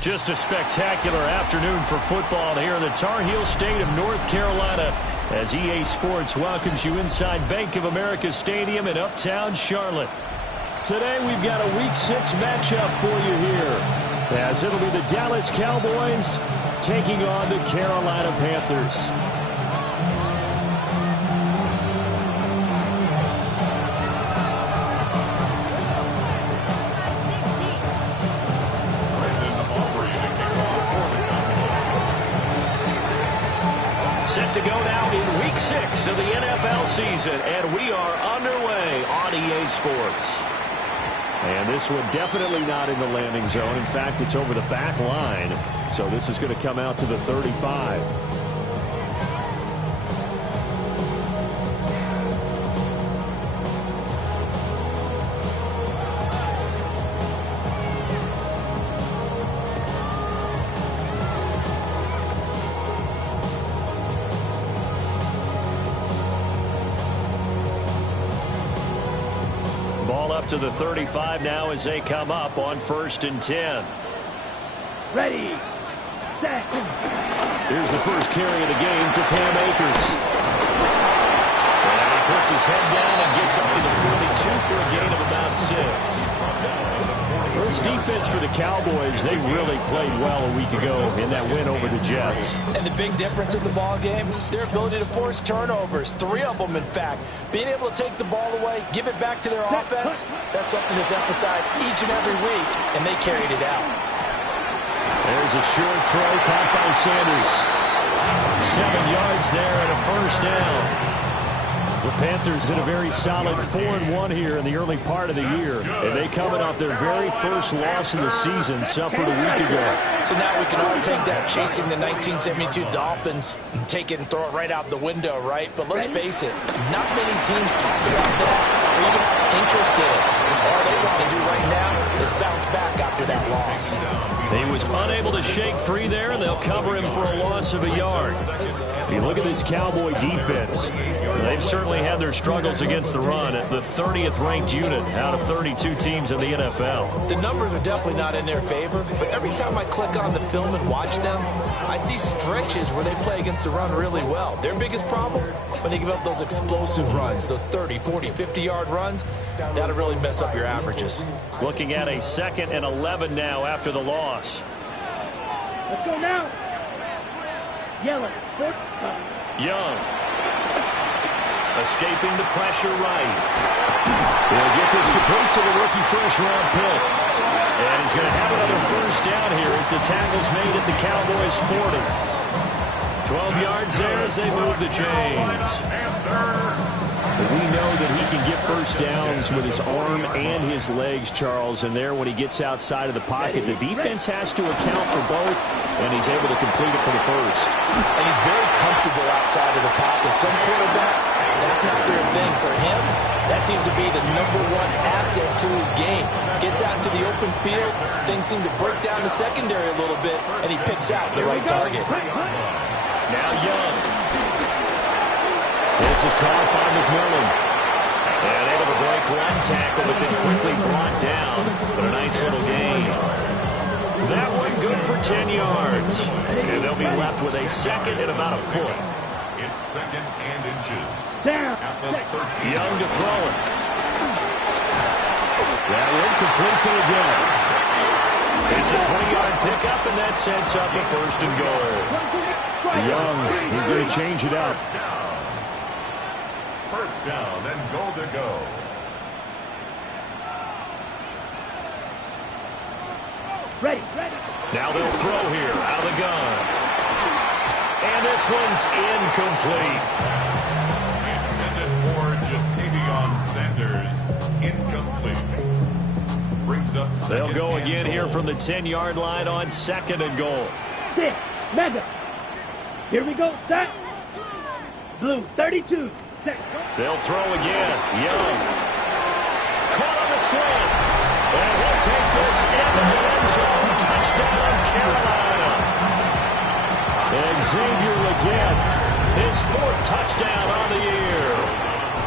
Just a spectacular afternoon for football here in the Tar Heel state of North Carolina as EA Sports welcomes you inside Bank of America Stadium in Uptown Charlotte. Today we've got a Week 6 matchup for you here, as it'll be the Dallas Cowboys taking on the Carolina Panthers. Set to go now in Week 6 of the NFL season, and we are underway on EA Sports. And this one definitely not in the landing zone. In fact, it's over the back line, so this is going to come out to the 35. To the 35 now as they come up on 1st and 10. Ready, set. Here's the first carry of the game for Cam Akers. And he puts his head down and gets up to the 42 for a gain of about 6. This defense for the Cowboys, they really played well a week ago in that win over the Jets. And the big difference in the ball game, their ability to force turnovers, 3 of them in fact. Being able to take the ball away, give it back to their offense, that's something that's emphasized each and every week, and they carried it out. There's a short throw caught by Sanders. 7 yards there and a first down. The Panthers did a very solid 4-1 here in the early part of the year, and they coming off their very first loss of the season, suffered a week ago. So now we can all take that chasing the 1972 Dolphins and take it and throw it right out the window, right? But let's face it, not many teams talk about that or even have interest in it. All they want to do right now is bounce back after that loss. He was unable to shake free there, and they'll cover him for a loss of a yard. You look at this Cowboy defense. They've certainly had their struggles against the run at the 30th ranked unit out of 32 teams in the NFL. The numbers are definitely not in their favor, but every time I click on the film and watch them, I see stretches where they play against the run really well. Their biggest problem, when they give up those explosive runs, those 30, 40, 50-yard runs, that'll really mess up your averages. Looking at a 2nd and 11 now after the loss. Let's go now. Yellow. Young. Escaping the pressure right. He'll get this complete to the rookie first-round pick. And he's going to have another first down here as the tackle's made at the Cowboys' 40. 12 yards there as they move the chains. But we know that he can get first downs with his arm and his legs, Charles. And there, when he gets outside of the pocket, the defense has to account for both, and he's able to complete it for the first. And he's very comfortable outside of the pocket. Some quarterbacks, that's not their thing. For him, that seems to be the #1 asset to his game. Gets out to the open field, things seem to break down the secondary a little bit, and he picks out the right target. Now Young. This is caught by McMillan. And able to break one tackle, but then quickly brought down. But a nice little gain. That one good for 10 yards. And they'll be left with a 2nd and about a foot. It's 2nd and inches. Young to throw it. That one complete to the gun. It's a 20-yard pickup, and that sets up a 1st and goal. Young, he's going to change it up. First down and goal to go. Ready. Now they'll throw here out of the gun. And this one's incomplete. Intended for Jatavion Sanders. Incomplete. Brings up They'll go again here from the 10-yard line on 2nd and goal. Six, Mega. Here we go, set. Blue, 32. They'll throw again. Young. Caught on the slant. And he'll take this into the end zone. Touchdown, Carolina. And Xavier Legette, his 4th touchdown on the year.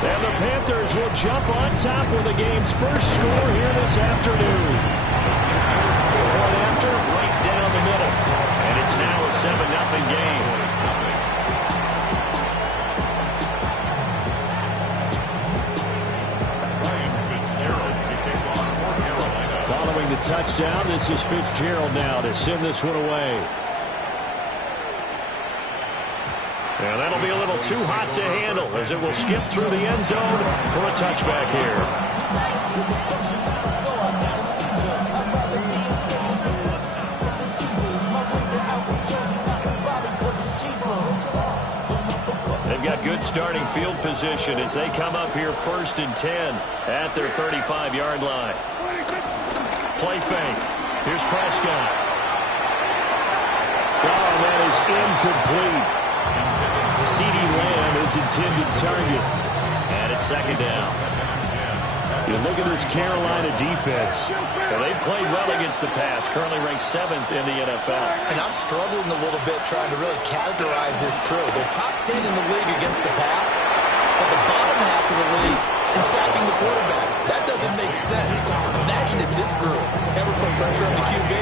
And the Panthers will jump on top with the game's first score here this afternoon. Point after, right down the middle. And it's now a 7-0 game. Following the touchdown, this is Fitzgerald now to send this one away. And that'll be a little too hot to handle as it will skip through the end zone for a touchback here. They've got good starting field position as they come up here 1st and 10 at their 35-yard line. Play fake. Here's Prescott. Oh, that is incomplete. CeeDee Lamb is intended target. And it's 2nd down. You look at this Carolina defense. Well, they played well against the pass. Currently ranked 7th in the NFL. And I'm struggling a little bit trying to really categorize this crew. They're top 10 in the league against the pass, but the bottom half of the league in sacking the quarterback. That doesn't make sense. Imagine if this group ever put pressure on the QB,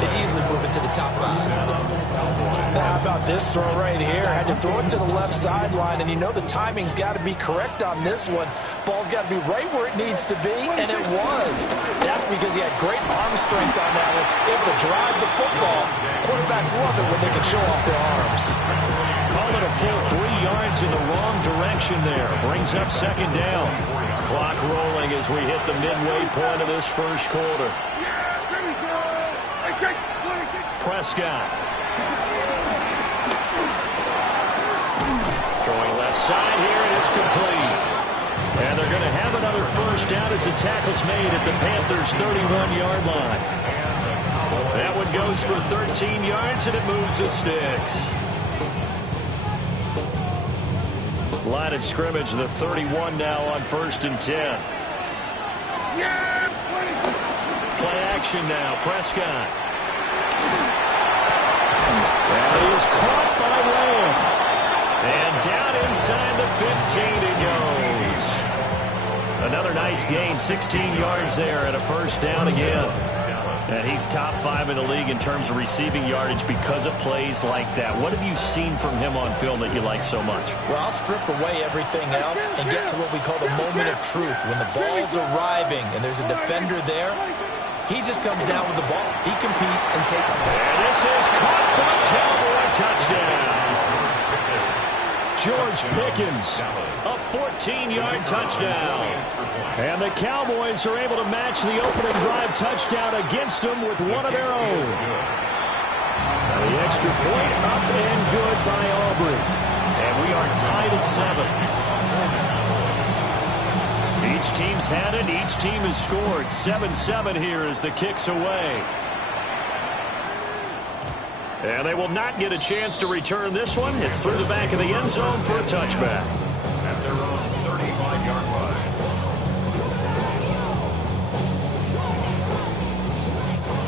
they'd easily move into the top 5. How about this throw right here? Had to throw it to the left sideline, and you know the timing's got to be correct on this one. Ball's got to be right where it needs to be, and it was. That's because he had great arm strength on that one, able to drive the football. Quarterbacks love it when they can show off their arms. Call it a full 3 yards in the wrong direction there. Brings up 2nd down. Clock rolling as we hit the midway point of this first quarter. Prescott. Throwing left side here, and it's complete. And they're going to have another first down as the tackle's made at the Panthers' 31-yard line. That one goes for 13 yards, and it moves the sticks. Line of scrimmage, the 31 now on 1st and 10. Play action now, Prescott. And he is caught by Lamb. And down inside the 15 he goes. Another nice gain, 16 yards there and a first down again. And he's top 5 in the league in terms of receiving yardage because of plays like that. What have you seen from him on film that you like so much? Well, I'll strip away everything else and get to what we call the moment of truth. When the ball's arriving and there's a defender there, he just comes down with the ball. He competes and takes it. And this is caught for the Cowboy touchdown. George Pickens, a 14-yard touchdown. And the Cowboys are able to match the opening drive touchdown against them with one of their own. And the extra point up and good by Aubrey. And we are tied at 7. Each team's had it. Each team has scored. 7-7 here as the kick's away. And they will not get a chance to return this one. It's through the back of the end zone for a touchback. At their own 35-yard line.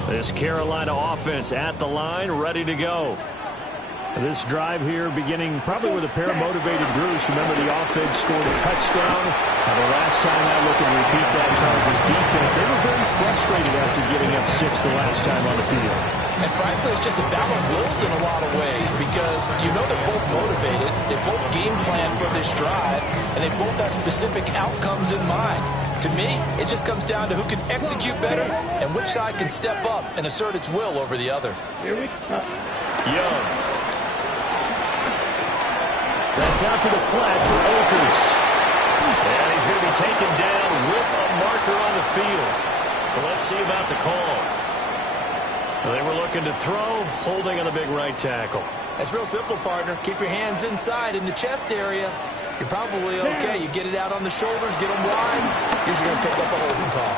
This Carolina offense at the line, ready to go. This drive here beginning probably with a pair of motivated Bruce. Remember, the offense scored a touchdown. And the last time I look and repeat that, Charles' defense, they were very frustrated after giving up 6 the last time on the field. And frankly, it's just a battle of wills in a lot of ways because you know they're both motivated. They both game plan for this drive, and they both have specific outcomes in mind. To me, it just comes down to who can execute better and which side can step up and assert its will over the other. Young. That's out to the flat for Akers. And he's going to be taken down with a marker on the field. So let's see about the call. They were looking to throw, holding on the big right tackle. That's real simple, partner. Keep your hands inside in the chest area. You're probably okay. You get it out on the shoulders, get them wide. Usually going to pick up a holding call.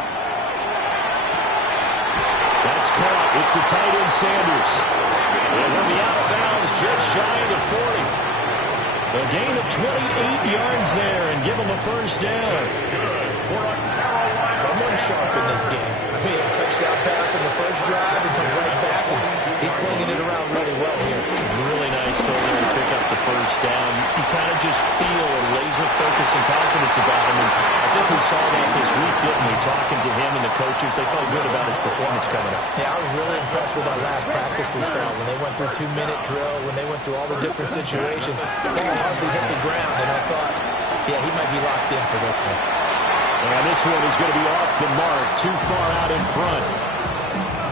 That's caught. It's the tight end, Sanders. And he'll be out of bounds just shy of the 40. A gain of 28 yards there and give him a first down. Somewhat look sharp in this game. I mean, a touchdown pass on the first drive and comes right back, and he's flinging it around really well here. Really nice throw there to pick up the first down. You kind of just feel a laser focus and confidence about him, and I think we saw that this week, didn't we? Talking to him and the coaches, they felt good about his performance coming up. Yeah, I was really impressed with that last practice we saw when they went through 2-minute drill, when they went through all the different situations. The ball hardly hit the ground, and I thought, yeah, he might be locked in for this one. And this one is going to be off the mark, too far out in front.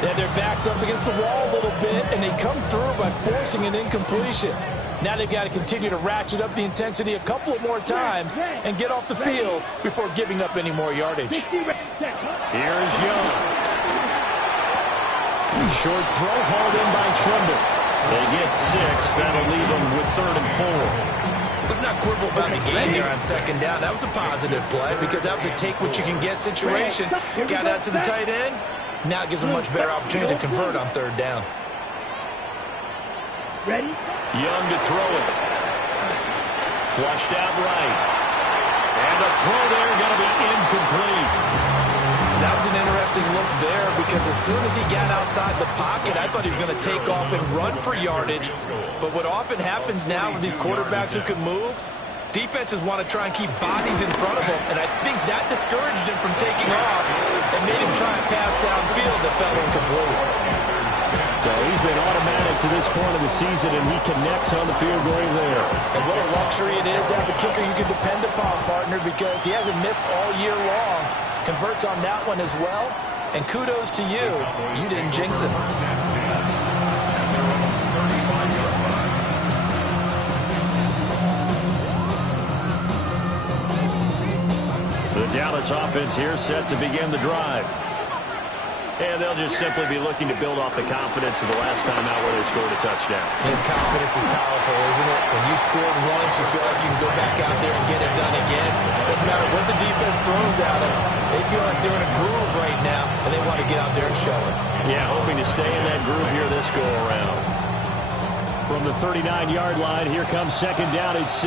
Yeah, their backs up against the wall a little bit, and they come through by forcing an incompletion. Now they've got to continue to ratchet up the intensity a couple of more times and get off the field before giving up any more yardage. Here's Young. Short throw hauled in by Trimble. They get 6. That'll leave them with 3rd and 4. Let's not quibble about the game there on 2nd down. That was a positive play because that was a take-what-you-can-get situation. Got out to the tight end. Now it gives them a much better opportunity to convert on 3rd down. Ready? Young to throw it. Flushed out right. And a throw there going to be incomplete. That was an interesting look there because as soon as he got outside the pocket, I thought he was going to take off and run for yardage. But what often happens now with these quarterbacks who can move, defenses want to try and keep bodies in front of him, and I think that discouraged him from taking off and made him try and pass downfield that fell incomplete. So he's been automatic to this point of the season, and he connects on the field goal there. And what a luxury it is to have a kicker you can depend upon, partner, because he hasn't missed all year long. Converts on that one as well, and kudos to you. You didn't jinx it. The Dallas offense here set to begin the drive. And they'll just simply be looking to build off the confidence of the last time out where they scored a touchdown. And confidence is powerful, isn't it? When you scored once, you feel like you can go back out there and get it done again. Doesn't matter what the defense throws at them. They feel like they're in a groove right now, and they want to get out there and show it. Yeah, hoping to stay in that groove here this go-around. From the 39-yard line, here comes 2nd down at 6.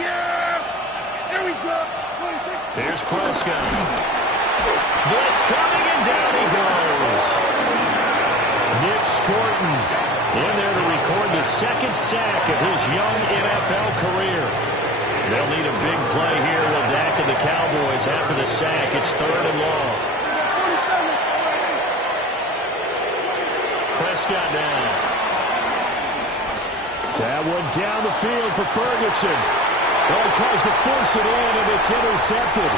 Yeah! There we go! 26. Here's Prescott. Blitz coming, and down he goes. Nick Scorton in there to record the 2nd sack of his young NFL career. They'll need a big play here with Dak and the Cowboys after the sack. It's 3rd and long. Prescott down. That one down the field for Ferguson. Well, he tries to force it in, and it's intercepted.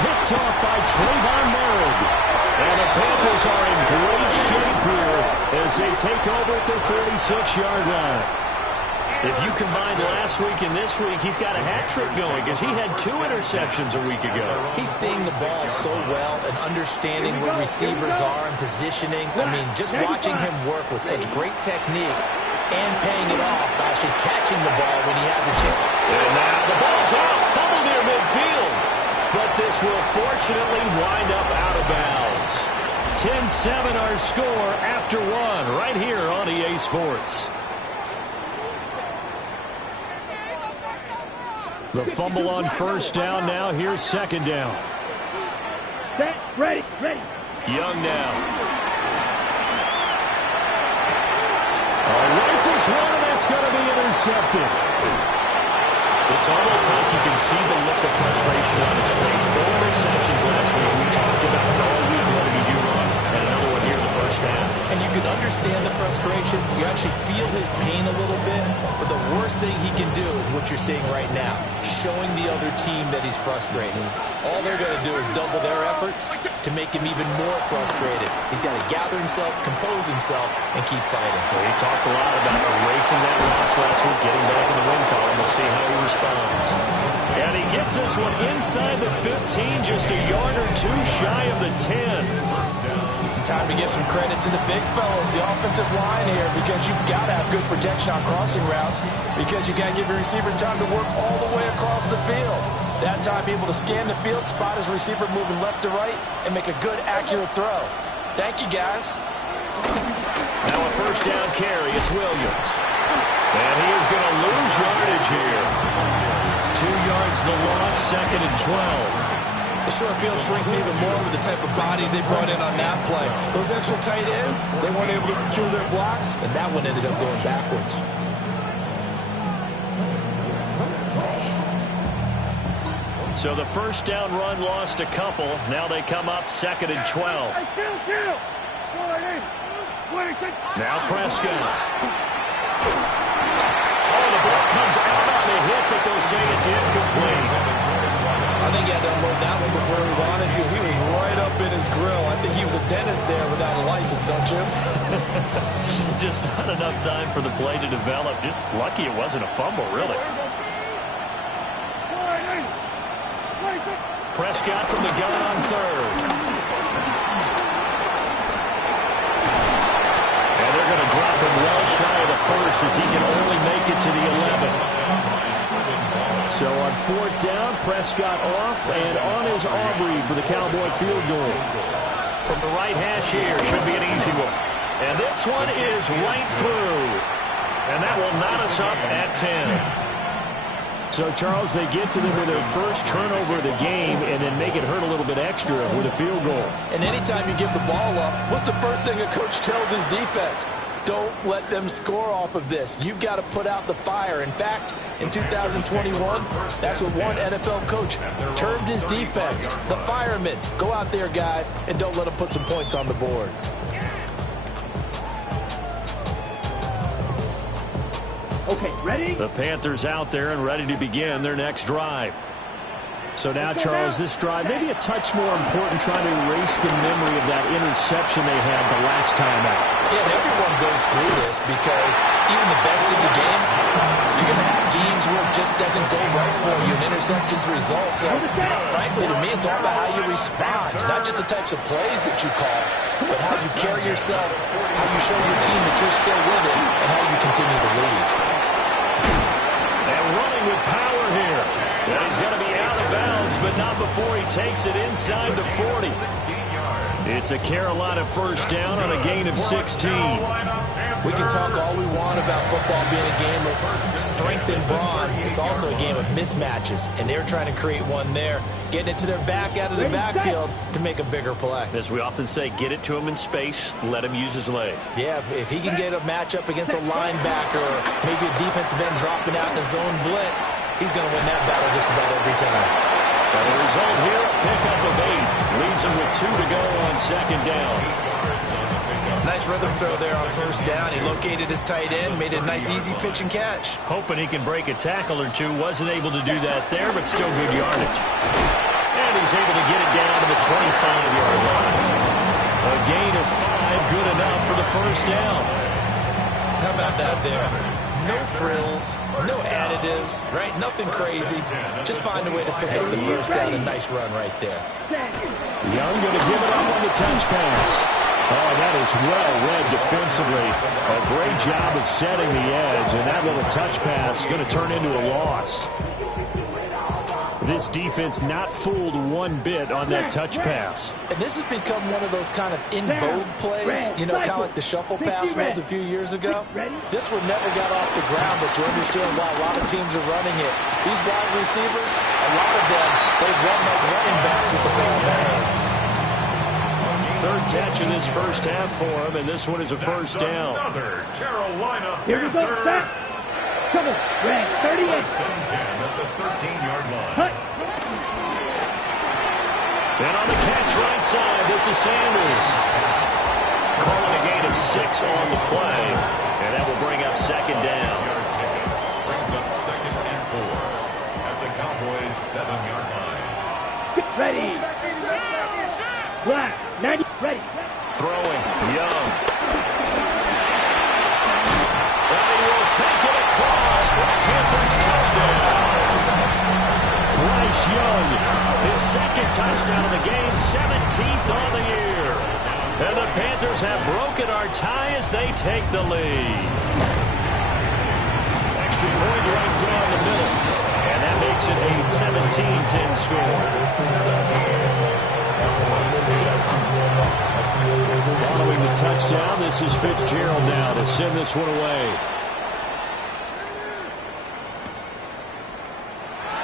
Picked off by Trayvon Merritt. And the Panthers are in great shape here as they take over at their 46-yard line. If you combine last week and this week, he's got a hat trick going because he had 2 interceptions a week ago. He's seeing the ball so well and understanding where receivers are and positioning. I mean, just watching him work with such great technique and paying it off by actually catching the ball when he has a chance. And now the ball's out, fumble near midfield. But this will fortunately wind up out of bounds. 10-7 our score after 1 right here on EA Sports. The fumble on 1st down now. Here's 2nd down. Set, ready, ready. Young now. Rifles one, and that's going to be intercepted. It's almost like you can see the look of frustration on his face. 4 interceptions last week. We talked about it all week. What did he do wrong? And another one here in the 1st half. And you can understand the frustration. You actually feel his pain a little bit. But the worst thing he can do is what you're seeing right now, showing the other team that he's frustrated. All they're going to do is double their efforts to make him even more frustrated. He's got to gather himself, compose himself, and keep fighting. Well, he talked a lot about erasing that loss last week, getting back in the win column. We'll see how he responds. And he gets this one inside the 15, just a yard or 2 shy of the 10. Time to give some credit to the big fellas, the offensive line here, because you've got to have good protection on crossing routes, because you got to give your receiver time to work all the way across the field. That time, be able to scan the field, spot his receiver moving left to right, and make a good, accurate throw. Thank you, guys. Now a 1st down carry. It's Williams. And he is going to lose yardage here. 2 yards the loss, 2nd and 12. The short field shrinks even more with the type of bodies they brought in on that play. Those extra tight ends, they weren't able to secure their blocks, and that one ended up going backwards. So the first down run lost a couple. Now they come up 2nd and 12. Now Prescott. Oh, the ball comes out on the hit, but they'll say it's incomplete. I think he had to unload that one before he wanted to. He was right up in his grill. I think he was a dentist there without a license, don't you? Just not enough time for the play to develop. Just lucky it wasn't a fumble, really. Prescott from the gun on 3rd. And they're going to drop him well shy of the 1st as he can only make it to the 11. So on 4th down, Prescott off, and on is Aubrey for the Cowboy field goal. From the right hash here, should be an easy one. And this one is right through. And that will knot us up at 10. So, Charles, they get to them with their first turnover of the game and then make it hurt a little bit extra with a field goal. And anytime you give the ball up, what's the first thing a coach tells his defense? Don't let them score off of this. You've got to put out the fire. In fact, in 2021, that's what one NFL coach termed his defense, the firemen. Go out there, guys, and don't let them put some points on the board. Okay, ready? The Panthers out there and ready to begin their next drive. So now, Charles, this drive maybe a touch more important, trying to erase the memory of that interception they had the last time out. Yeah, everyone goes through this because even the best in the game, you're going to have games where it just doesn't go right for you, and interceptions result. So, frankly, to me, it's all about how you respond, not just the types of plays that you call, but how you carry yourself, how you show your team that you're still with it, and how you continue to lead. And running with power here. And he's going to be out of bounds, but not before he takes it inside the 40. It's a Carolina first down on a gain of 16. We can talk all we want about football being a game of strength and brawn. It's also a game of mismatches, and they're trying to create one there, getting it to their back out of the backfield to make a bigger play. As we often say, get it to him in space, let him use his leg. Yeah, if he can get a matchup against a linebacker or maybe a defensive end dropping out in a zone blitz, he's going to win that battle just about every time. And the result here, pickup of 8. Leaves him with 2 to go on 2nd down. Nice rhythm throw there on 1st down. He located his tight end, made a nice easy pitch and catch. Hoping he can break a tackle or two. Wasn't able to do that there, but still good yardage. And he's able to get it down to the 25-yard line. A gain of 5, good enough for the first down. How about that there? No frills, no additives, right? Nothing crazy. Just find a way to pick up the first down. A nice run right there. Young going to give it up on the touch pass. Oh, that is well read defensively. A great job of setting the edge, and that little touch pass is going to turn into a loss. This defense not fooled one bit on that touch pass. And this has become one of those kind of in vogue plays, you know, kind of like the shuffle pass was a few years ago. This one never got off the ground, but you understand why a lot of teams are running it. These wide receivers, a lot of them, they run like running backs with the ball in their hands. 3rd catch of this first half for him, and this one is a first down. Another Carolina. Here we go, back. Trouble, red, 38. At the 13-yard line. Cut. And on the catch right side, this is Sanders. Calling a gain of 6 on the play, and that will bring up 2nd down. Brings up 2nd and 4 at the Cowboys' 7-yard line. Ready. Black, 90, ready. Throwing, Young. And he will take it across for a Panthers touchdown. Bryce Young, his 2nd touchdown of the game, 17th on the year. And the Panthers have broken our tie as they take the lead. Extra point right down the middle. And that makes it a 17-10 score. Following the touchdown, this is Fitzgerald now to send this one away.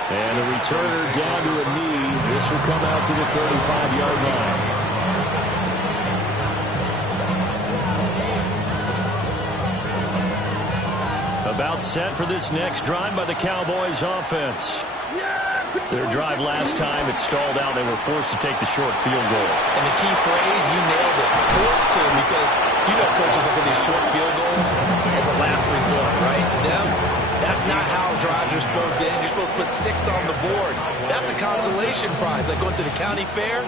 And the Returner down to a knee. This will come out to the 35-yard line. About set for this next drive by the Cowboys offense. Their drive last time, it stalled out. They were forced to take the short field goal. And the key phrase, you nailed it, forced to, because you know coaches look at these short field goals as a last resort, right? To them, that's not how drives are supposed to end. You're supposed to put 6 on the board. That's a consolation prize, like going to the county fair.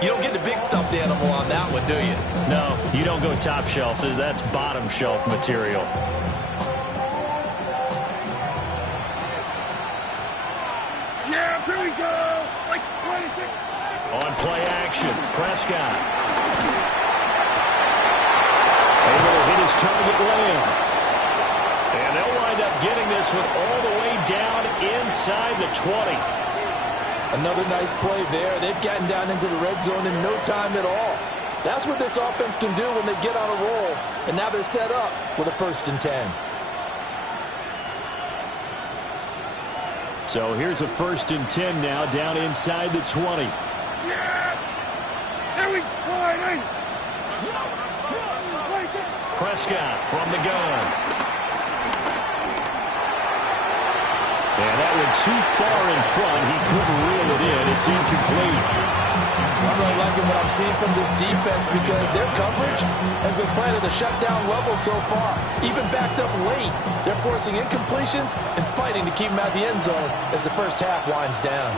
You don't get the big stuffed animal on that one, do you? No, you don't go top shelf. That's bottom shelf material. Yeah, here we go. Like 26. On play action, Prescott. Able to hit his target land. And they'll wind up getting this one all the way down inside the 20. Another nice play there. They've gotten down into the red zone in no time at all. That's what this offense can do when they get on a roll. And now they're set up with a 1st and 10. So here's a 1st and 10 now down inside the 20. Yeah. There we go. Prescott from the gun. And that went too far in front. He couldn't reel it in. It's incomplete. I'm really liking what I'm seeing from this defense because their coverage has been playing at a shutdown level so far. Even backed up late, they're forcing incompletions and fighting to keep them out of the end zone as the first half winds down.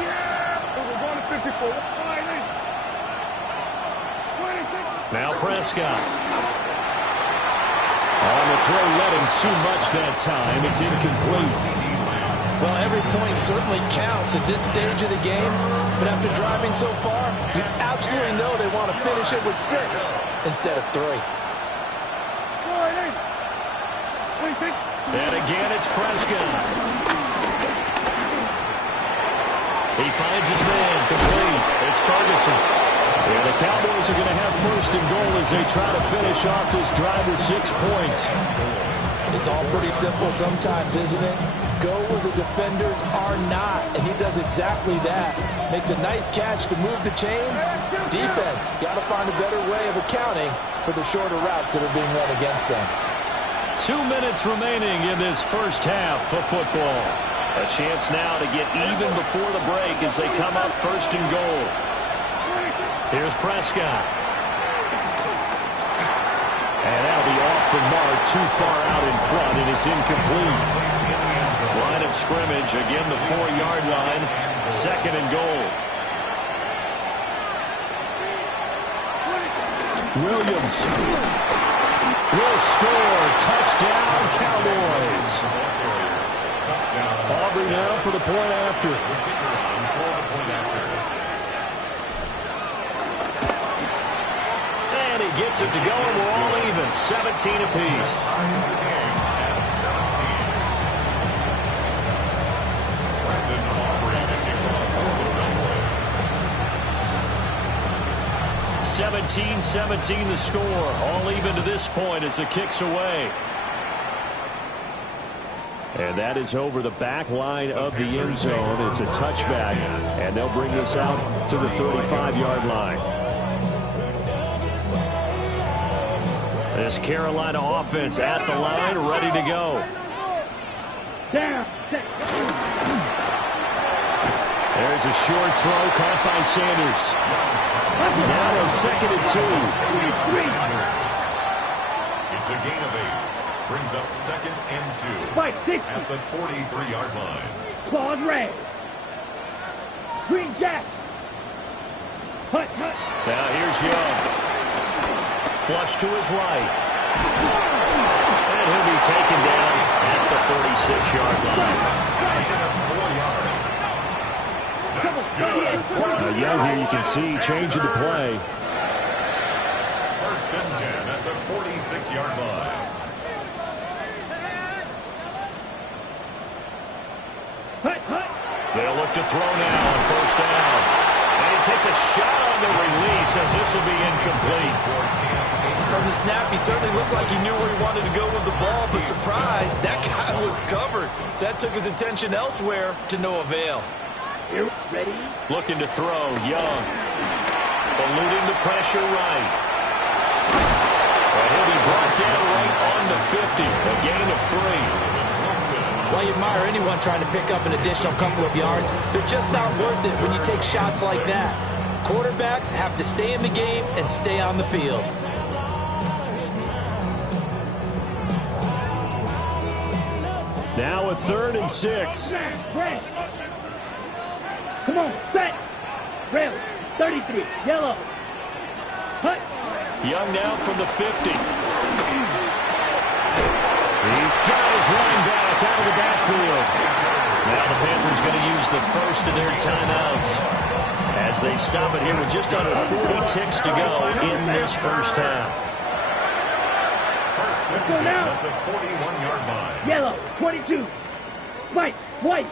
Now Prescott. On the throw, letting too much that time. It's incomplete. Well, every point certainly counts at this stage of the game, but after driving so far, you absolutely know they want to finish it with 6 instead of 3. And again, it's Prescott. He finds his man, complete. It's Ferguson. And the Cowboys are going to have 1st and goal as they try to finish off this drive with 6 points. It's all pretty simple sometimes, isn't it? Go where the defenders are not, and he does exactly that. Makes a nice catch to move the chains. Defense, got to find a better way of accounting for the shorter routes that are being run against them. 2 minutes remaining in this first half of football. A chance now to get even before the break as they come up 1st and goal. Here's Prescott. And that'll be off the mark, too far out in front, and it's incomplete. Line of scrimmage, again the 4-yard line, 2nd and goal. Williams will score. Touchdown, Cowboys. Aubrey now for the point after. And he gets it to go, and we're all even, 17 apiece. 17-17 the score. All even to this point as the kick's away. And that is over the back line of the end zone. It's a touchback, and they'll bring this out to the 35-yard line. This Carolina offense at the line, ready to go. There's a short throw caught by Sanders. Now a 2nd and 2. It's a gain of 8. Brings up 2nd and 2 at the 43-yard line. Claws red. Green jack. Hut, hut. Now here's Young. Flush to his right. And he'll be taken down at the 36-yard line. 4 yards. That's good. Young here, you can see changing the play. 1st and 10 at the 46-yard line. They'll look to throw now on 1st down. And he takes a shot on the release as this will be incomplete. From the snap, he certainly looked like he knew where he wanted to go with the ball, but surprise, that guy was covered. So that took his attention elsewhere to no avail. Here, ready? Looking to throw, Young. Eluding the pressure right. And he'll be brought down right on the 50. A gain of 3. Well, you admire anyone trying to pick up an additional couple of yards. They're just not worth it when you take shots like that. Quarterbacks have to stay in the game and stay on the field. Now a 3rd and 6. Come on, set. Rail, 33, yellow. Hut. Young now from the 50. He's got his running back out of the backfield. Now the Panthers going to use the first of their timeouts as they stop it here with just under 40 ticks to go in this first half. First and 10 at the 41-yard line. Yellow, 22. White, white.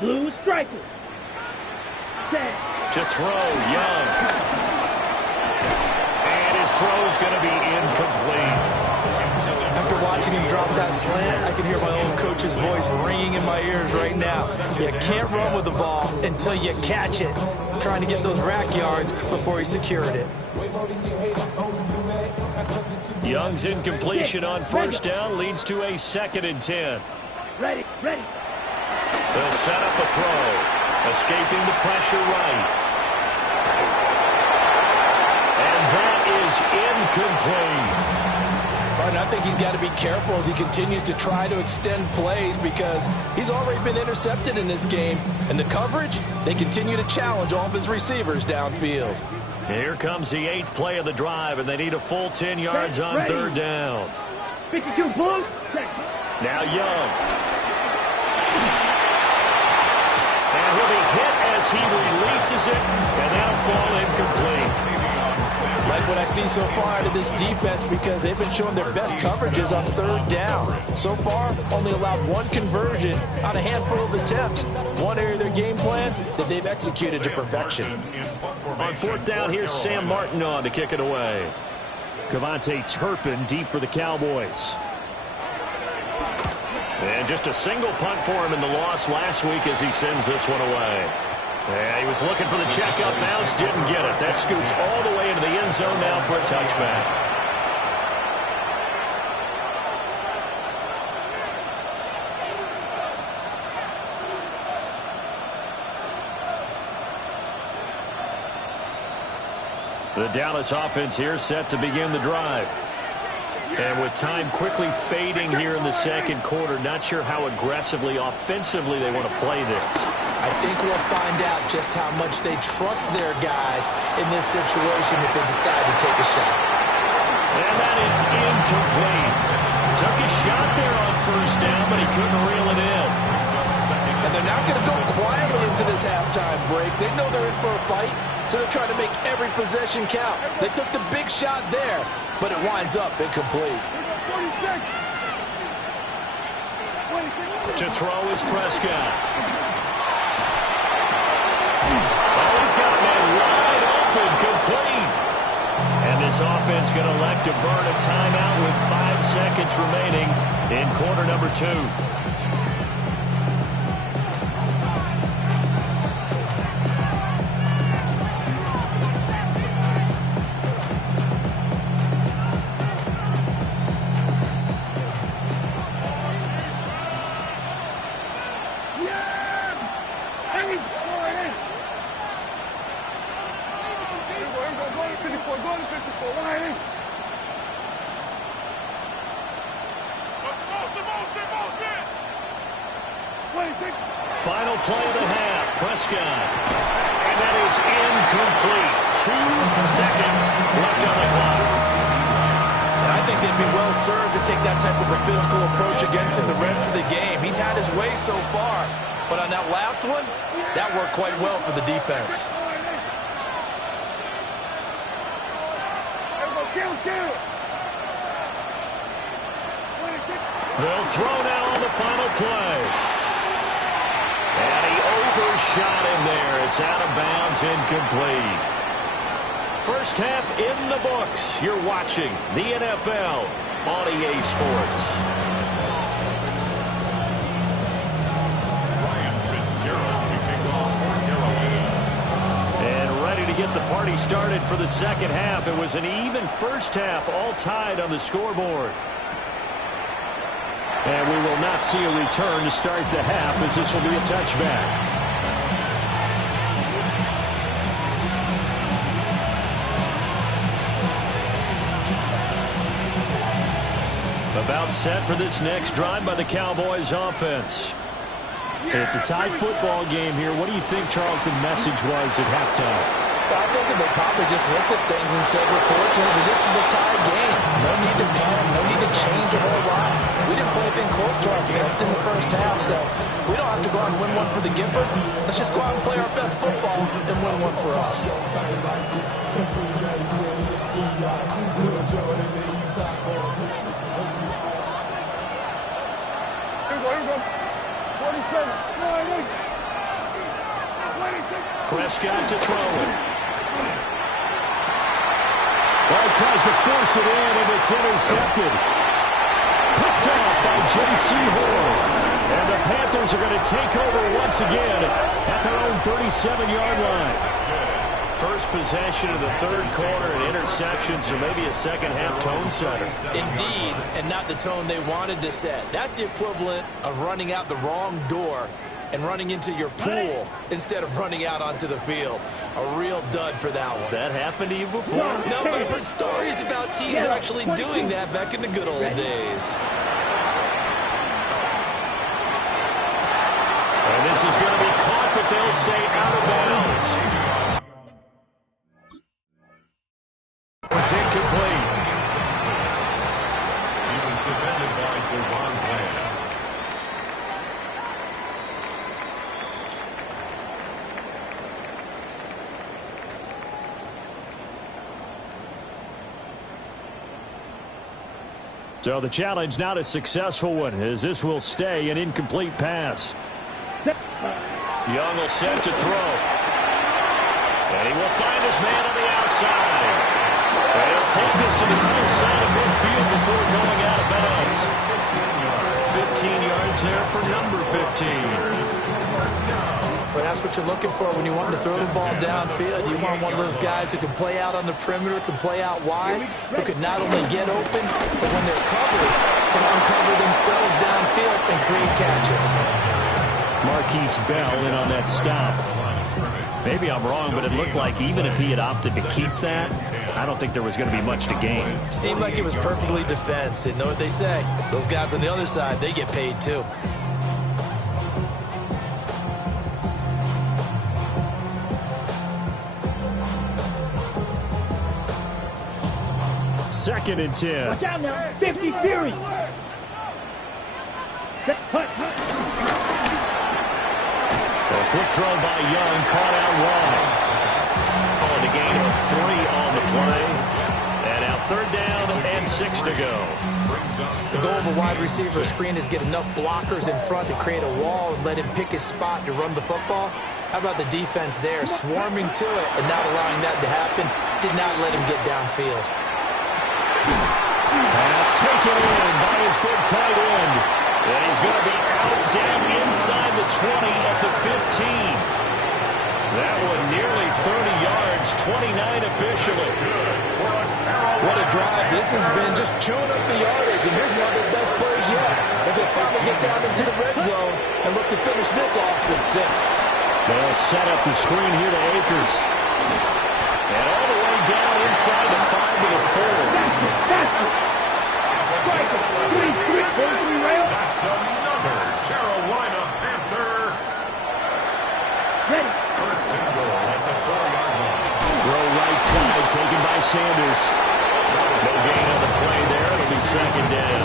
Blue striker. Set. To throw, Young. And his throw's going to be incomplete. After watching him drop that slant, I can hear my old coach's voice ringing in my ears right now. You can't run with the ball until you catch it. Trying to get those rack yards before he secured it. Young's incompletion on first down leads to a 2nd and 10. Ready, ready. They'll set up a throw. Escaping the pressure right. And that is incomplete. And I think he's got to be careful as he continues to try to extend plays because he's already been intercepted in this game. And the coverage, they continue to challenge all of his receivers downfield. Here comes the 8th play of the drive, and they need a full 10 yards on 3rd down. 52 blue. Now Young. And he'll be hit as he releases it, and that'll fall incomplete. Like what I see so far out of this defense because they've been showing their best coverages on 3rd down. So far, only allowed 1 conversion on a handful of attempts. One area of their game plan that they've executed to perfection. On 4th down, here's Sam Martin on to kick it away. Cavante Turpin deep for the Cowboys. And just a single punt for him in the loss last week as he sends this one away. Yeah, he was looking for the checkup bounce, didn't get it. That scoots all the way into the end zone now for a touchback. The Dallas offense here set to begin the drive. And with time quickly fading here in the 2nd quarter, not sure how aggressively, offensively they want to play this. I think we'll find out just how much they trust their guys in this situation if they decide to take a shot. And that is incomplete. Took a shot there on 1st down, but he couldn't reel it in. And they're not going to go quietly into this halftime break. They know they're in for a fight, so they're trying to make every possession count. They took the big shot there, but it winds up incomplete. To throw is Prescott. Oh, he's got a man wide open, complete. And this offense going to elect to burn a timeout with 5 seconds remaining in quarter number 2. Final play of the half, Prescott. And that is incomplete. 2 seconds left on the clock. And I think they'd be well served to take that type of a physical approach against him the rest of the game. He's had his way so far, but on that last one, that worked quite well for the defense. They'll throw now on the final play. And he overshot him there. It's out of bounds, incomplete. First half in the books. You're watching the NFL on EA Sports. Ryan Fitzgerald to get the party started for the second half. It was an even first half, all tied on the scoreboard. And we will not see a return to start the half, as this will be a touchback. About set for this next drive by the Cowboys offense. It's a tied football game here. What do you think, Charles, the message was at halftime? Well, I think they probably just looked at things and said, we're fortunate that this is a tied game. No need to panic. No need to change a whole lot. We didn't play anything close to our best in the first half, so we don't have to go out and win one for the Gipper. Let's just go out and play our best football and win one for us. Prescott to throw it. Well, tries to force it in, and it's intercepted. Picked off by J.C. Horn. And the Panthers are going to take over once again at their own 37-yard line. First possession of the third quarter, an interception, so maybe a second-half tone setter. Indeed, and not the tone they wanted to set. That's the equivalent of running out the wrong door and running into your pool instead of running out onto the field. A real dud for that one. Has that happened to you before? No, but I've heard stories about teams actually doing that back in the good old days. And this is going to be caught, but they'll say out of bounds. It's incomplete. He was defended by Devon Bland. So the challenge not a successful one, as this will stay an incomplete pass. Young will set to throw. And he will find his man on the outside. And he'll take this to the other side of midfield before going out of bounds. 15 yards there for number 15. But that's what you're looking for when you want to throw the ball downfield. You want one of those guys who can play out on the perimeter, can play out wide, who can not only get open, but when they're covered, can uncover themselves downfield and create catches. Marquise Bell in on that stop. Maybe I'm wrong, but it looked like even if he had opted to keep that, I don't think there was going to be much to gain. Seemed like it was perfectly defense. And know what they say? Those guys on the other side, they get paid too. Second and 10. Watch out now. 50 series. A quick throw by Young, caught out wide. Oh, the gain of 3 on the play. And now third down and 6 to go. The goal of a wide receiver screen is get enough blockers in front to create a wall and let him pick his spot to run the football. How about the defense there, swarming to it and not allowing that to happen? Did not let him get downfield. Pass taken in by his big tight end. And he's going to be out down inside the 20 at the 15. That one nearly 30 yards, 29 officially. What a drive this has been, just chewing up the yardage. And here's one of their best plays yet as they finally get down into the red zone and look to finish this off with 6. They'll set up the screen here to Akers. And all the way down inside the 5 to the 4. That's another Carolina Panther. Ready. First and goal at the 4-yard line. Throw right side taken by Sanders. No gain on the play there. It'll be second down.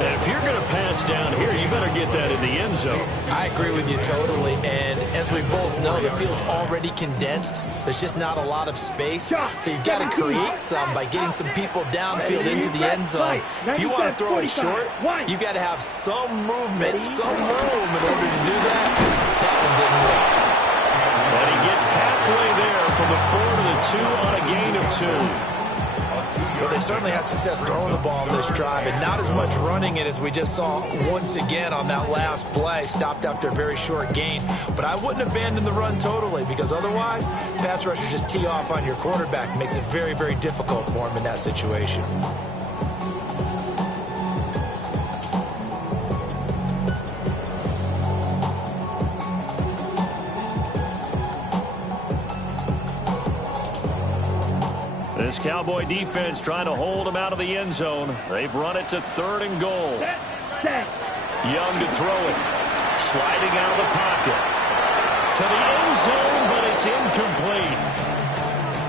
And if you're going to pass down here, you better get that in the end zone. I agree with you totally. And as we both know, the field's already condensed. There's just not a lot of space. So you've got to create some by getting some people downfield into the end zone. If you want to throw it short, you've got to have some movement, some room in order to do that. That one didn't work. And he gets halfway there from the 4 to the 2 on a gain of 2. Well, they certainly had success throwing the ball in this drive, and not as much running it as we just saw once again on that last play. Stopped after a very short gain. But I wouldn't abandon the run totally, because otherwise, pass rushers just tee off on your quarterback. Makes it very, very difficult for him in that situation. This Cowboy defense trying to hold him out of the end zone. They've run it to 3rd and goal. Young to throw it. Sliding out of the pocket. To the end zone, but it's incomplete.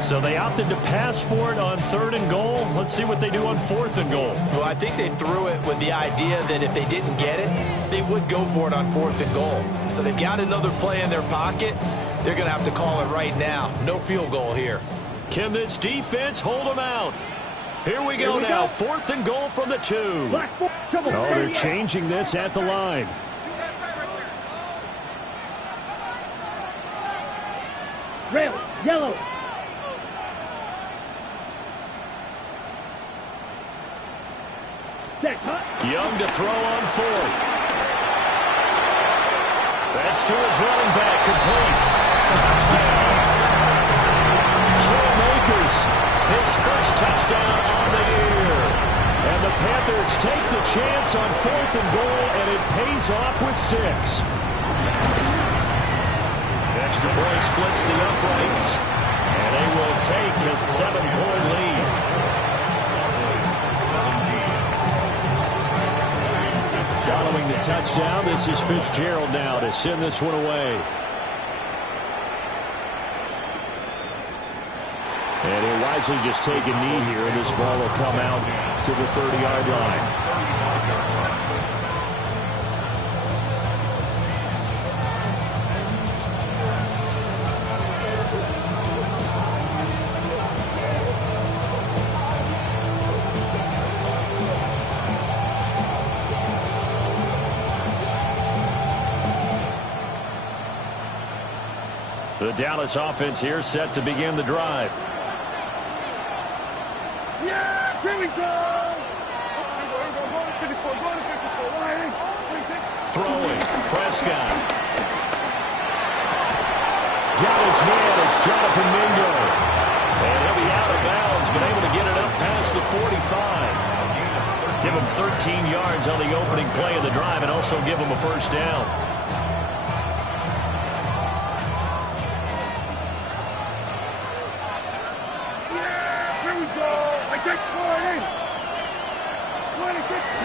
So they opted to pass for it on 3rd and goal. Let's see what they do on 4th and goal. Well, I think they threw it with the idea that if they didn't get it, they would go for it on 4th and goal. So they've got another play in their pocket. They're going to have to call it right now. No field goal here. Can this defense hold them out? Here we go now. 4th and goal from the 2. Oh, they're changing this at the line. Red, yellow. Young to throw on 4th. That's to his running back. Complete. Touchdown. His first touchdown on the year. And the Panthers take the chance on 4th and goal, and it pays off with 6. Extra point splits the uprights, and they will take a 7-point lead. 17. Following the touchdown, this is Fitzgerald now to send this one away. And he'll wisely just take a knee here, and this ball will come out to the 30-yard line. The Dallas offense here set to begin the drive. Here we go! Throwing. Prescott. Got his man. It's Jonathan Mingo. And he'll be out of bounds, but able to get it up past the 45. Give him 13 yards on the opening play of the drive and also give him a first down.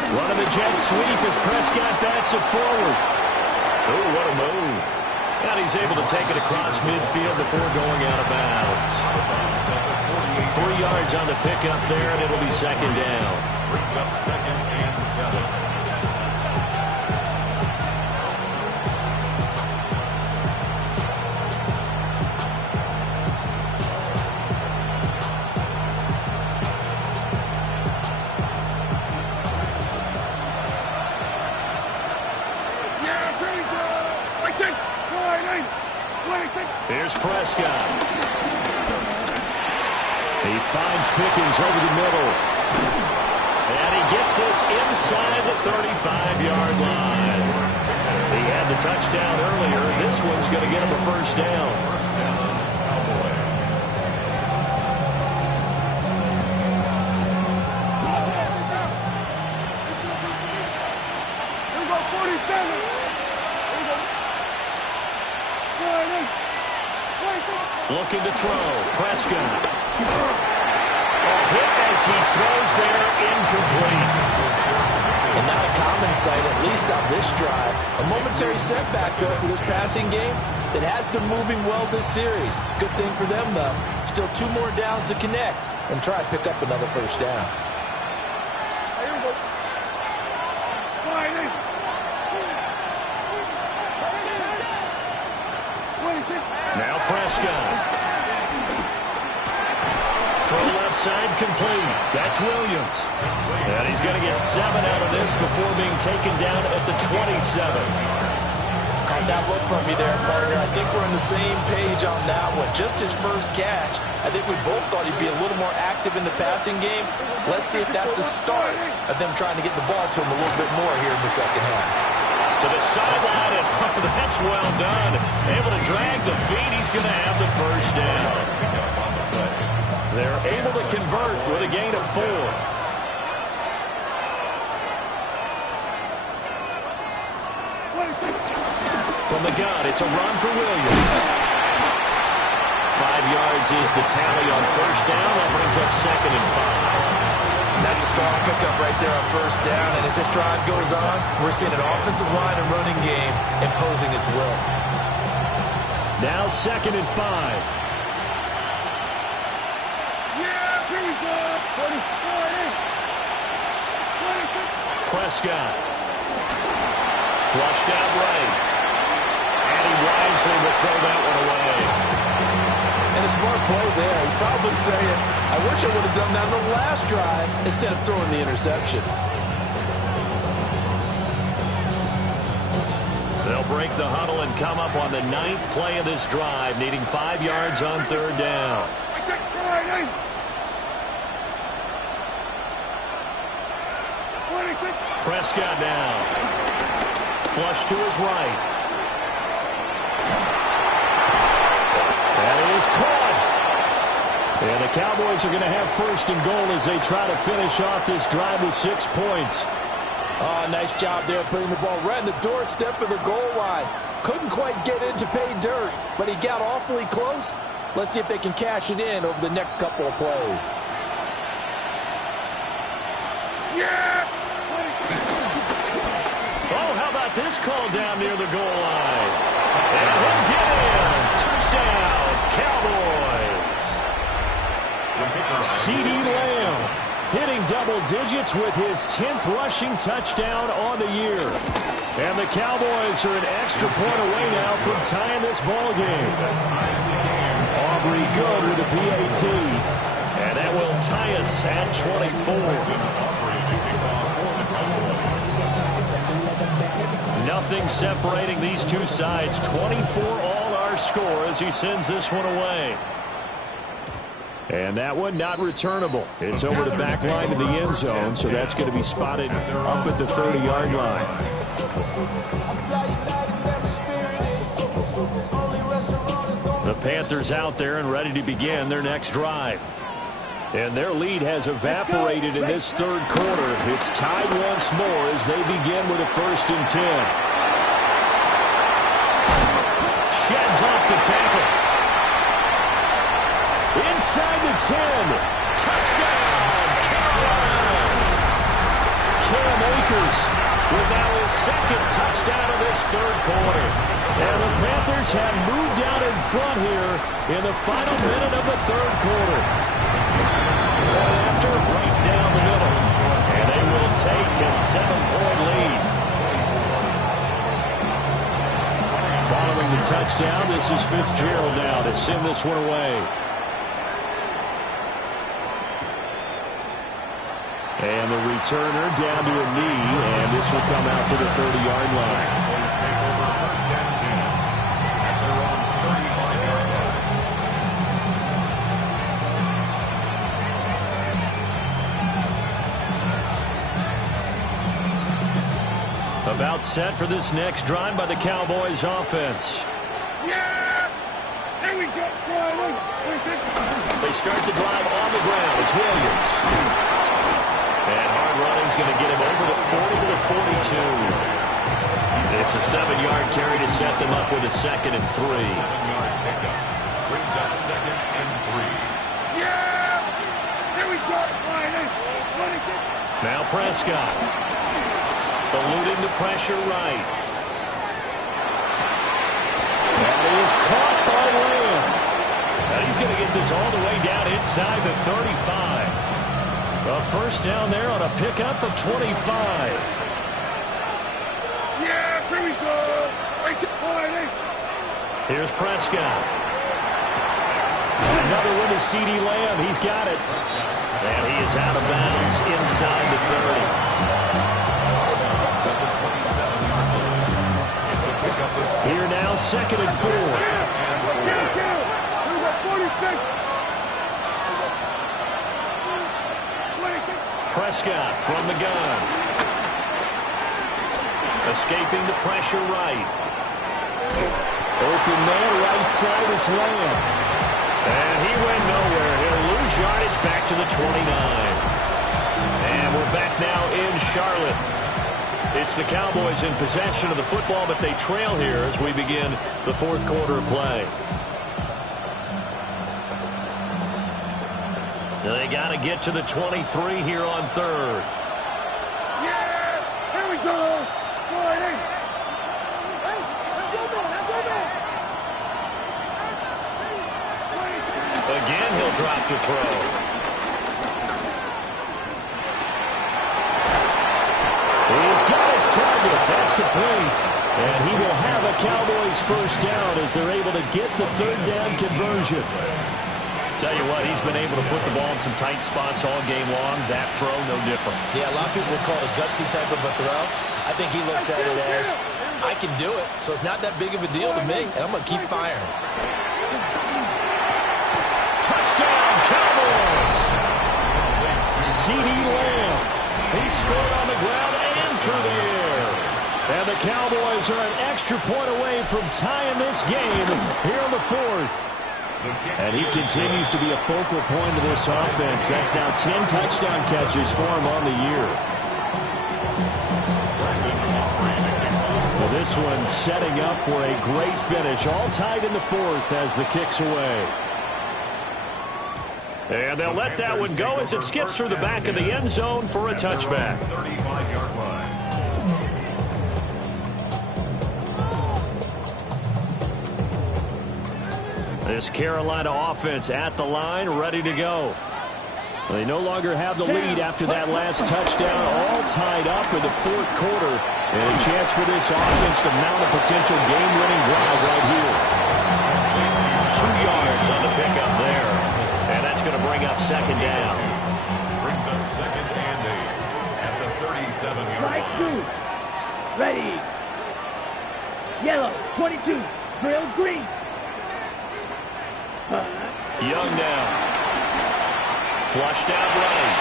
Running the jet sweep as Prescott backs it forward. Oh, what a move. And he's able to take it across midfield before going out of bounds. 3 yards on the pickup there, and it'll be 2nd down. Brings up 2nd and 7. Here's Prescott. He finds Pickens over the middle. And he gets this inside the 35-yard line. He had the touchdown earlier. This one's going to get him a first down. Here we go, 47. Looking to throw. Prescott. A hit as he throws there, incomplete. And not a common sight, at least on this drive. A momentary setback, though, for this passing game that has been moving well this series. Good thing for them, though. Still 2 more downs to connect and try to pick up another first down. Here we go. Now Prescott. Throw left side complete. That's Williams. And he's going to get 7 out of this before being taken down at the 27. Got that look from me there, partner. I think we're on the same page on that one. Just his first catch, I think we both thought he'd be a little more active in the passing game. Let's see if that's the start of them trying to get the ball to him a little bit more here in the second half. To the sideline, and that's well done. Able to drag the feet. He's going to have the first down. They're able to convert with a gain of 4. From the gun, it's a run for Williams. 5 yards is the tally on first down. That brings up 2nd and 5. That's a strong pickup right there on first down. And as this drive goes on, we're seeing an offensive line and running game imposing its will. Now 2nd and 5. Yeah, here we go. Prescott. Flushed out right. And he wisely will throw that one away. And a smart play there. He's probably saying, I wish I would have done that on the last drive instead of throwing the interception. They'll break the huddle and come up on the 9th play of this drive, needing 5 yards on third down. Prescott down. Flush to his right. That is caught. And the Cowboys are going to have first and goal as they try to finish off this drive with 6 points. Oh, nice job there putting the ball right in the doorstep of the goal line. Couldn't quite get in to pay dirt, but he got awfully close. Let's see if they can cash it in over the next couple of plays. Yeah! Oh, how about this call down near the goal line? And he'll get in. Touchdown, Cowboys. CeeDee Lamb hitting double digits with his 10th rushing touchdown on the year. And the Cowboys are an extra point away now from tying this ball game. Aubrey good with a PAT. And that will tie us at 24. Nothing separating these two sides. 24 all our score as he sends this one away. And that one not returnable. It's over the back line to the end zone, so that's going to be spotted up at the 30-yard line. The Panthers out there and ready to begin their next drive. And their lead has evaporated in this third quarter. It's tied once more as they begin with a 1st and 10. Sheds off the tackle. Inside the 10. Touchdown, Carolina. Cam Akers with now his 2nd touchdown of this third quarter. And the Panthers have moved out in front here in the final minute of the third quarter. After right down the middle. And they will take a 7-point lead. Following the touchdown, this is Fitzgerald now to send this one away. And the returner down to a knee, and this will come out to the 30-yard line. About set for this next drive by the Cowboys offense. Yeah! There we go, They start the drive on the ground. It's Williams. And hard running's going to get him over the 40 to the 42. It's a 7-yard carry to set them up with a 2nd and 3. 7-yard pickup. Brings up 2nd and 3. Yeah! There we go, Now Prescott. Eluding the pressure right. That is caught by Lamb. Now he's going to get this all the way down inside the 35. A first down there on a pickup of 25. Yeah, here we go. Right to point. Here's Prescott. Another one to CeeDee Lamb. He's got it. And he is out of bounds inside the 30. 2nd and 4. Prescott from the gun. Escaping the pressure right. Open man, right side, it's Lamb. And he went nowhere. He'll lose yardage back to the 29. And we're back now in Charlotte. It's the Cowboys in possession of the football, but they trail here as we begin the 4th quarter of play. They got to get to the 23 here on 3rd. Yeah! Here we go! Boy, hey! Hey! Let's go, man! Let's go, man! Again, he'll drop to throw. He's got his target. That's complete. And he will have a Cowboys first down as they're able to get the 3rd down conversion. Tell you what, he's been able to put the ball in some tight spots all game long. That throw, no different. Yeah, a lot of people would call it a gutsy type of a throw. I think he looks at it as, I can do it, so it's not that big of a deal to me, and I'm going to keep firing. Touchdown, Cowboys! CeeDee Lamb. He scored on the ground and through the air. And the Cowboys are an extra point away from tying this game here in the 4th. And he continues to be a focal point of this offense. That's now 10 touchdown catches for him on the year. Well, this one setting up for a great finish. All tied in the 4th as the kick's away. And they'll let that one go as it skips through the back of the end zone for a touchback. 35-yard line. This Carolina offense at the line, ready to go. They no longer have the lead after that last touchdown, all tied up in the 4th quarter. And a chance for this offense to mount a potential game-winning drive right here. 2 yards on the pickup there. And that's going to bring up 2nd down. Brings up 2nd and 8 at the 37-yard Right line. through. Ready. Yellow, 22. Drill green. Young now. Flushed out right.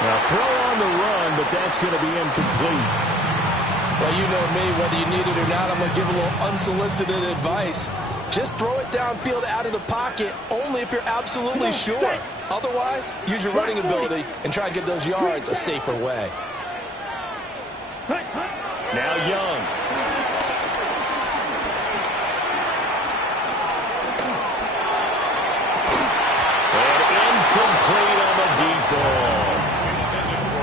Now throw on the run, but that's going to be incomplete. Well, you know me, whether you need it or not, I'm going to give a little unsolicited advice. Just throw it downfield out of the pocket, only if you're absolutely sure. Otherwise, use your running ability and try and get those yards a safer way. Now Young. Complete on the deep ball.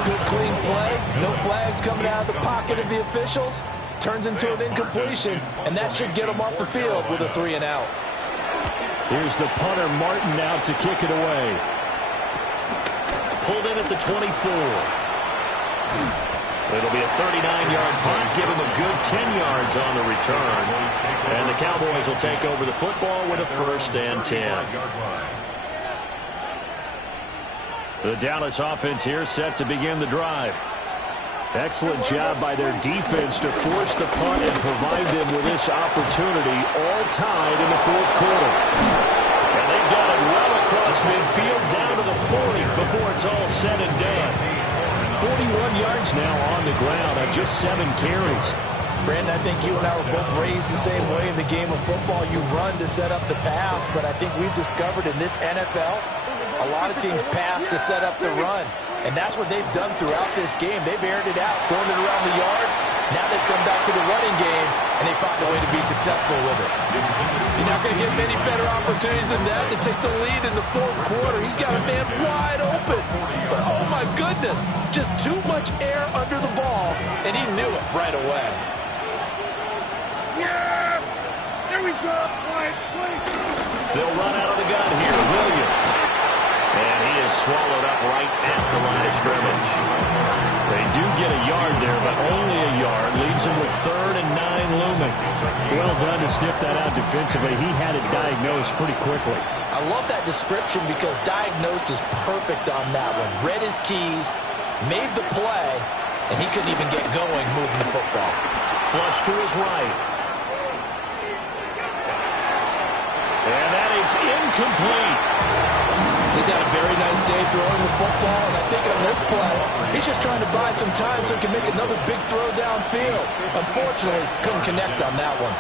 Good clean play. No flags coming out of the pocket of the officials. Turns into an incompletion, and that should get them off the field with a 3 and out. Here's the punter, Martin, out to kick it away. Pulled in at the 24. It'll be a 39-yard punt, give him a good 10 yards on the return. And the Cowboys will take over the football with a 1st and 10. The Dallas offense here set to begin the drive. Excellent job by their defense to force the punt and provide them with this opportunity, all tied in the 4th quarter. And they've got it well across midfield down to the 40 before it's all said and done. 41 yards now on the ground on just 7 carries. Brandon, I think you and I were both raised the same way in the game of football. You run to set up the pass, but I think we've discovered in this NFL, a lot of teams pass to set up the run. And that's what they've done throughout this game. They've aired it out, thrown it around the yard. Now they've come back to the running game, and they found a way to be successful with it. You're not going to get many better opportunities than that to take the lead in the 4th quarter. He's got a man wide open. But, oh, my goodness, just too much air under the ball, and he knew it right away. Yeah! There we go. They'll run out of the gun here. Williams. And he is swallowed up right at the line of scrimmage. They do get a yard there, but only a yard. Leaves him with 3rd and 9 looming. Well done to sniff that out defensively. He had it diagnosed pretty quickly. I love that description because diagnosed is perfect on that one. Read his keys, made the play, and he couldn't even get going moving the football. Flush to his right. And that is incomplete. He's had a very nice day throwing the football, and I think on this play, he's just trying to buy some time so he can make another big throw downfield. Unfortunately, couldn't connect on that one.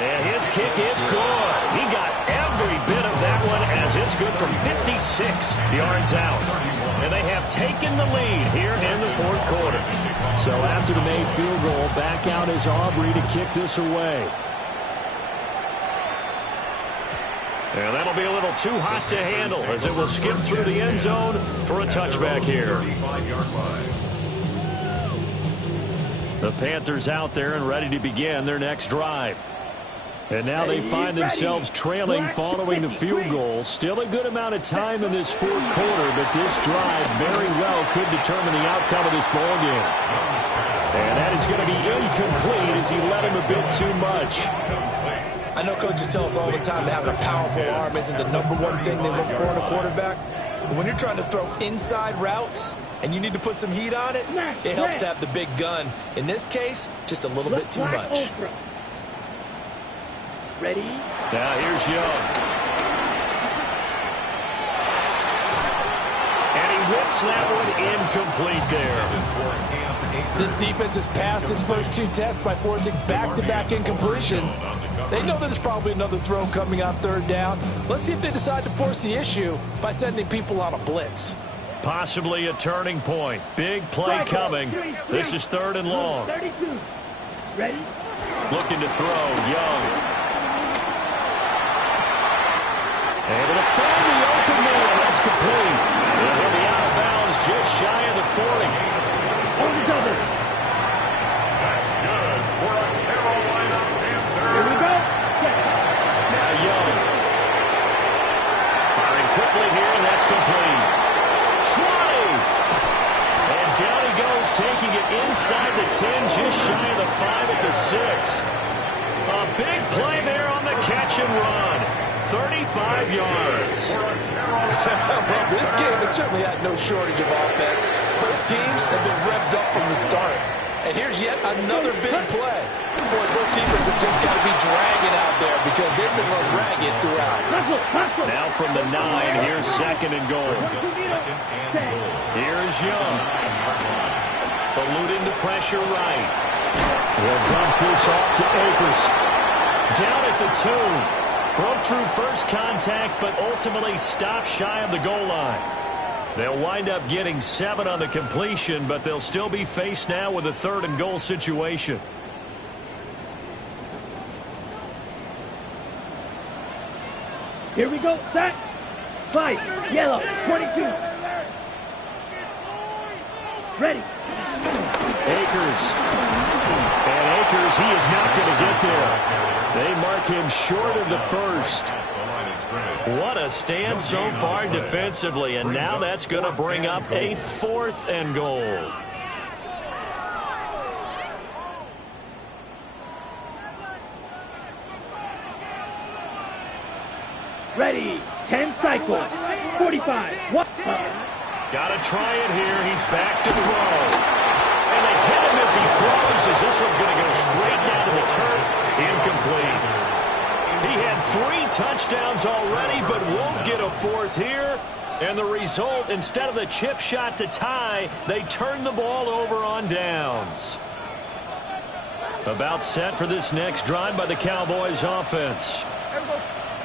And his kick is good. He got every bit of that one as it's good from 56 yards out. And they have taken the lead here in the fourth quarter. So after the made field goal, back out is Aubrey to kick this away. And that'll be a little too hot to handle as it will skip through the end zone for a touchback here. The Panthers out there and ready to begin their next drive. And now they find themselves trailing following the field goal. Still a good amount of time in this fourth quarter, but this drive very well could determine the outcome of this ball game. And that is going to be incomplete as he let him a bit too much. I know coaches tell us all the time that having a powerful arm isn't the number one thing they look for in a quarterback. But when you're trying to throw inside routes and you need to put some heat on it, it helps to have the big gun. In this case, just a little bit too much. Ready? Now here's Young. And he whips that one incomplete there. This defense has passed its first two tests by forcing back-to-back incompletions. They know that there's probably another throw coming on third down. Let's see if they decide to force the issue by sending people on a blitz. Possibly a turning point. Big play coming. This is third and long. 32. Ready? Looking to throw, Young. Able to find the open man. That's complete. And he'll be out of bounds just shy of the 40. On the double. That's good for a Carolina Panther. Here we go. Now Young. Firing quickly here, and that's complete. 20. And down he goes, taking it inside the 10, just shy of the 5 at the 6. A big play there on the catch and run. 35 yards. Well, this game has certainly had no shortage of offense. Both teams have been revved up from the start. And here's yet another big play. Boy, both teams have just got to be dragging out there because they've been run ragged throughout. Now from the 9, here's second and goal. Here's Young. Eluding the pressure right. He'll dump this off to Akers. Down at the 2. Broke through first contact, but ultimately stopped shy of the goal line. They'll wind up getting 7 on the completion, but they'll still be faced now with a third and goal situation. Here we go. Set. Slide. Yellow. 22. Ready. Akers. And Akers, he is not going to get there. They mark him short of the first. What a stand so far defensively, and now that's going to bring up a 4th and goal. Ready. 10 cycles. 45. What? Got to try it here. He's back to throw. And they hit him as he throws, as this one's going to go straight down to the turf. Incomplete. He had 3 touchdowns already, but won't get a 4th here. And the result, instead of the chip shot to tie, they turn the ball over on downs. About set for this next drive by the Cowboys offense.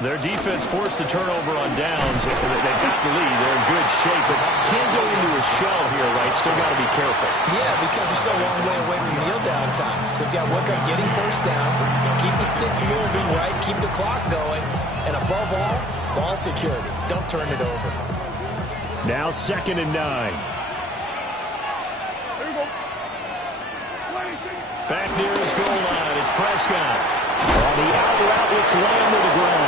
Their defense forced the turnover on downs. They've got the lead. They're in good shape, but can't go into a shell here, right? Still got to be careful. Yeah, because they're so long way away from kneel down time. So they've got to work on getting first downs, keep the sticks moving, right? Keep the clock going. And above all, ball security. Don't turn it over. Now 2nd and 9. Back near his goal line, it's Prescott. On the out route, it's Lamb to the ground.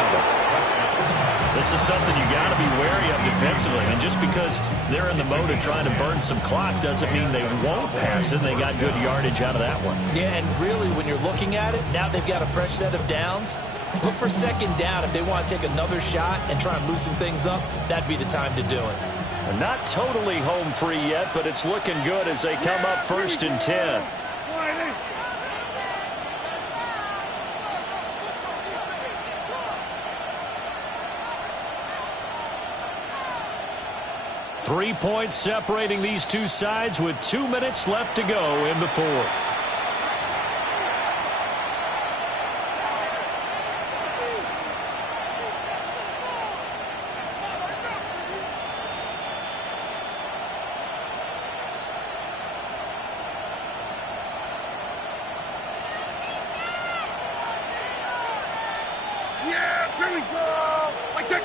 This is something you got to be wary of defensively. And just because they're in the mode of trying to burn some clock doesn't mean they won't pass it. They got good yardage out of that one. Yeah, and really, when you're looking at it, now they've got a fresh set of downs. Look for 2nd down. If they want to take another shot and try and loosen things up, that'd be the time to do it. Not totally home free yet, but it's looking good as they come up 1st and 10. 3 points separating these two sides with 2 minutes left to go in the fourth. Yeah, here we go. I take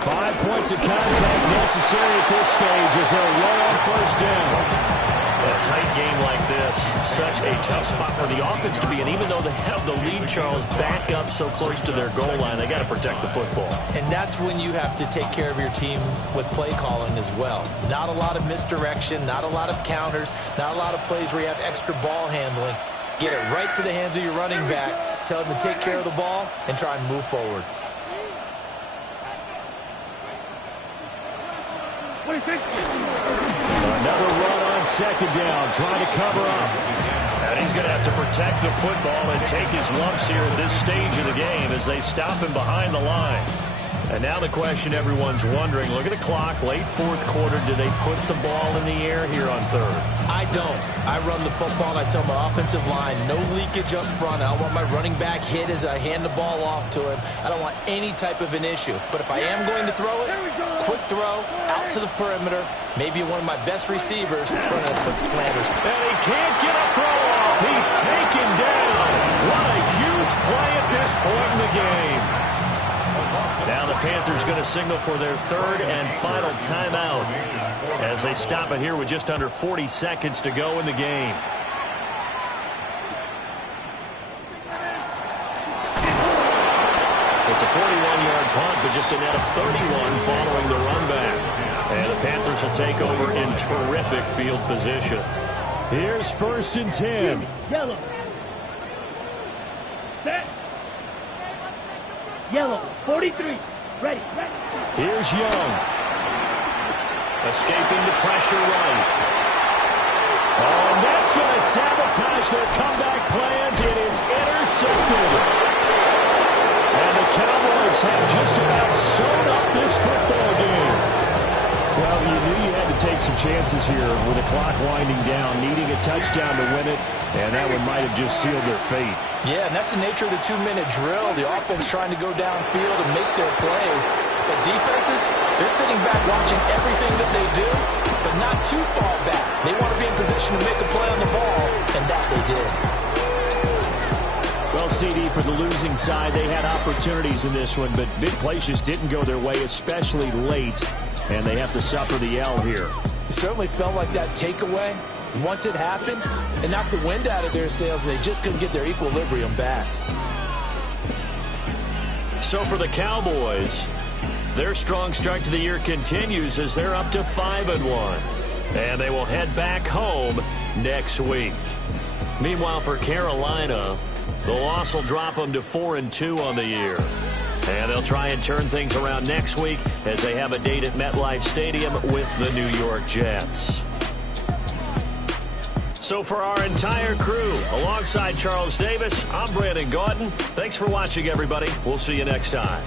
5 points of contact necessary at this stage as they'll roll on 1st down. A tight game like this, such a tough spot for the offense to be in. Even though they have the lead, Charles, back up so close to their goal line, they got to protect the football. And that's when you have to take care of your team with play calling as well. Not a lot of misdirection, not a lot of counters, not a lot of plays where you have extra ball handling. Get it right to the hands of your running back, tell them to take care of the ball, and try and move forward. Another run on 2nd down, trying to cover up. And he's going to have to protect the football and take his lumps here at this stage of the game as they stop him behind the line. And now the question everyone's wondering, look at the clock, late 4th quarter, do they put the ball in the air here on 3rd? I don't. I run the football, and I tell my offensive line, no leakage up front. I don't want my running back hit as I hand the ball off to him. I don't want any type of an issue. But if I am going to throw it, quick throw, out to the perimeter, maybe one of my best receivers running a quick slanters. And he can't get a throw off. He's taken down. What a huge play at this point in the game. Now the Panthers going to signal for their 3rd and final timeout as they stop it here with just under 40 seconds to go in the game. It's a 41-yard punt, but just a net of 31 following the run back. And the Panthers will take over in terrific field position. Here's 1st and 10. Yellow. Set. Yellow, 43. Ready. Here's Young. Escaping the pressure right. Oh, and that's going to sabotage their comeback plans. It is intercepted. And the Cowboys have just about sewn up this football game. Well, you knew you had to take some chances here with the clock winding down, needing a touchdown to win it, and that one might have just sealed their fate. Yeah, and that's the nature of the 2-minute drill. The offense trying to go downfield and make their plays. But defenses, they're sitting back watching everything that they do, but not too far back. They want to be in position to make a play on the ball, and that they did. Well, CD, for the losing side, they had opportunities in this one, but big plays just didn't go their way, especially late, and they have to suffer the L here. It certainly felt like that takeaway, once it happened, it knocked the wind out of their sails, and they just couldn't get their equilibrium back. So for the Cowboys, their strong start to the year continues as they're up to 5-1, and they will head back home next week. Meanwhile, for Carolina, the loss will drop them to 4-2 on the year. And they'll try and turn things around next week as they have a date at MetLife Stadium with the New York Jets. So for our entire crew, alongside Charles Davis, I'm Brandon Gaudin. Thanks for watching, everybody. We'll see you next time.